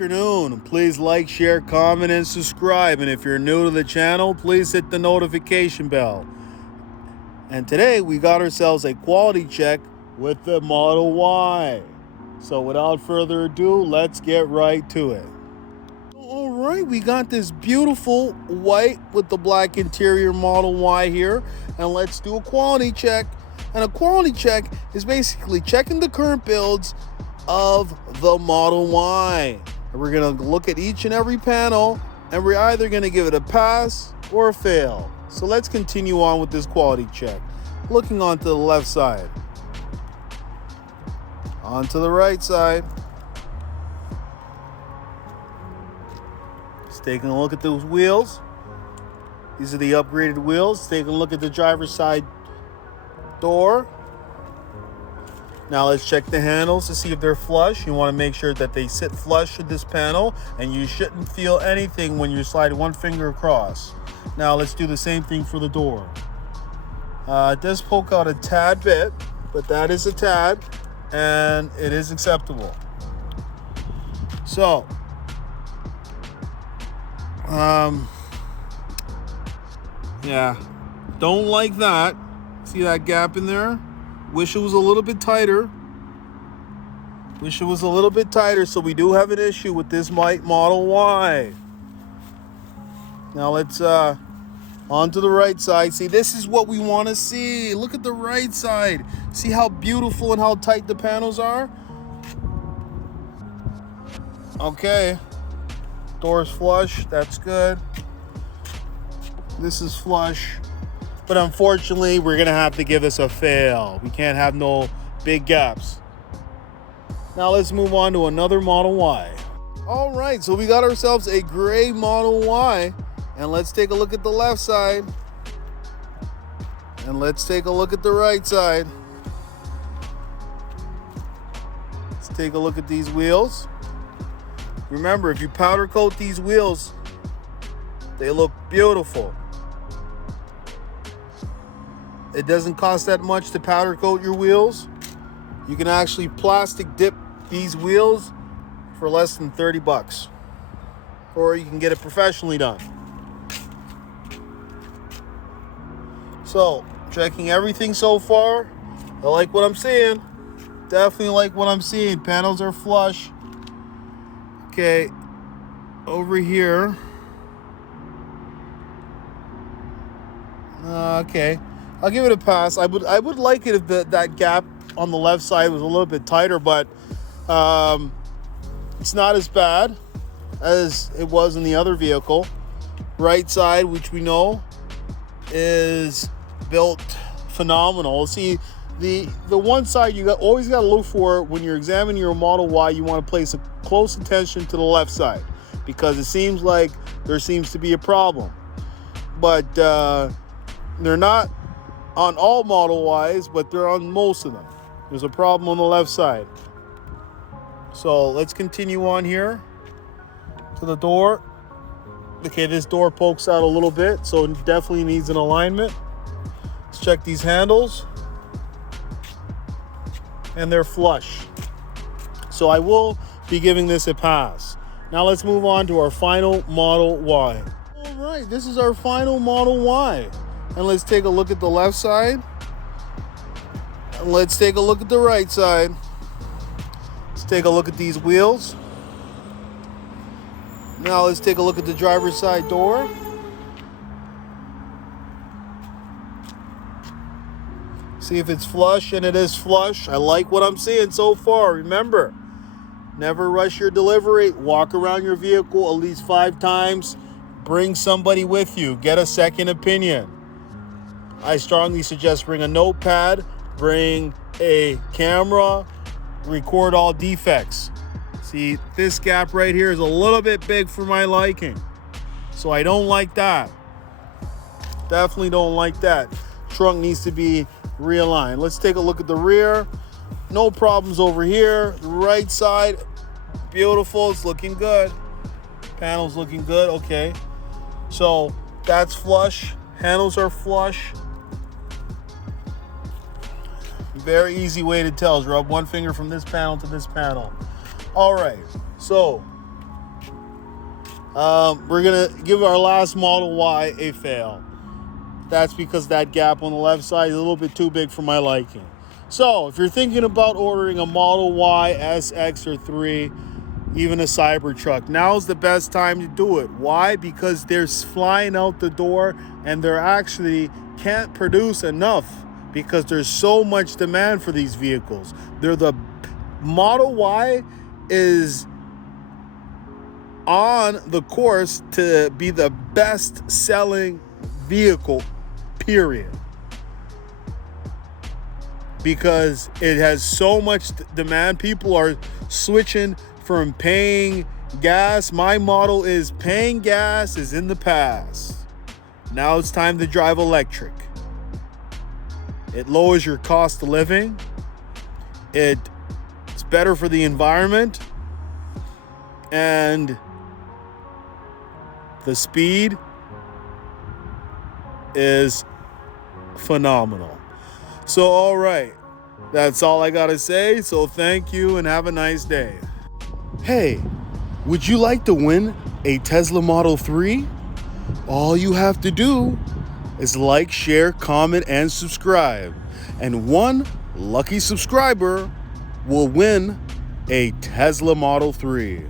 afternoon. Please like, share, comment, and subscribe. And if you're new to the channel, please hit the notification bell. And today we got ourselves a quality check with the Model Y. So without further ado, let's get right to it. All right, we got this beautiful white with the black interior Model Y here. And let's do a quality check. And a quality check is basically checking the current builds of the Model Y. And we're going to look at each and every panel, and we're either going to give it a pass or a fail. So let's continue on with this quality check. Looking onto the left side, onto the right side. Just taking a look at those wheels. These are the upgraded wheels. Taking a look at the driver's side door. Now let's check the handles to see if they're flush. You want to make sure that they sit flush with this panel, and you shouldn't feel anything when you slide one finger across. Now let's do the same thing for the door. It does poke out a tad bit, but that is a tad, and it is acceptable. So, yeah, don't like that. See that gap in there? Wish it was a little bit tighter. So we do have an issue with this Model Y. Now let's onto the right side. See, this is what we want to see. Look at the right side. See how beautiful and how tight the panels are? Okay. Door's flush. That's good. This is flush. But unfortunately, we're going to have to give this a fail. We can't have no big gaps. Now let's move on to another Model Y. All right, so we got ourselves a gray Model Y. And let's take a look at the left side. And let's take a look at the right side. Let's take a look at these wheels. Remember, if you powder coat these wheels, they look beautiful. It doesn't cost that much to powder coat your wheels. You can actually plastic dip these wheels for less than 30 bucks. Or you can get it professionally done. So, checking everything so far. I like what I'm seeing. Definitely like what I'm seeing. Panels are flush. Okay, over here. Okay. I'll give it a pass. I would like it if that gap on the left side was a little bit tighter, but it's not as bad as it was in the other vehicle. Right side, which we know is built phenomenal. See, the one side you always got to look for when you're examining your Model Y. You want to place a close attention to the left side because it seems like there seems to be a problem, but they're not on all Model Ys, but they're on most of them. There's a problem on the left side. So let's continue on here to the door. Okay, this door pokes out a little bit, so it definitely needs an alignment. Let's check these handles. And they're flush. So I will be giving this a pass. Now let's move on to our final Model Y. All right, this is our final Model Y. And let's take a look at the left side. And let's take a look at the right side. Let's take a look at these wheels. Now let's take a look at the driver's side door. See if it's flush, and it is flush. I like what I'm seeing so far. Remember, never rush your delivery. Walk around your vehicle at least 5 times. Bring somebody with you. Get a second opinion. I strongly suggest bring a notepad, bring a camera, record all defects. See, this gap right here is a little bit big for my liking. So I don't like that. Definitely don't like that. Trunk needs to be realigned. Let's take a look at the rear. No problems over here. The right side, beautiful. It's looking good. Panels looking good. Okay. So that's flush. Handles are flush. Very easy way to tell is rub one finger from this panel to this panel. All right, so We're going to give our last Model Y a fail. That's because that gap on the left side is a little bit too big for my liking. So if you're thinking about ordering a Model Y, S, X, or 3, even a Cybertruck, now's the best time to do it. Why? Because they're flying out the door and they're actually can't produce enough because there's so much demand for these vehicles. The Model Y is on the course to be the best selling vehicle, period, because it has so much demand. People are switching from paying gas. My model is paying gas is in the past. Now it's time to drive electric. It lowers your cost of living. It's better for the environment. And the speed is phenomenal. So, all right. That's all I got to say. So thank you and have a nice day. Hey, would you like to win a Tesla Model 3? All you have to do is like, share, comment, and subscribe. And one lucky subscriber will win a Tesla Model 3.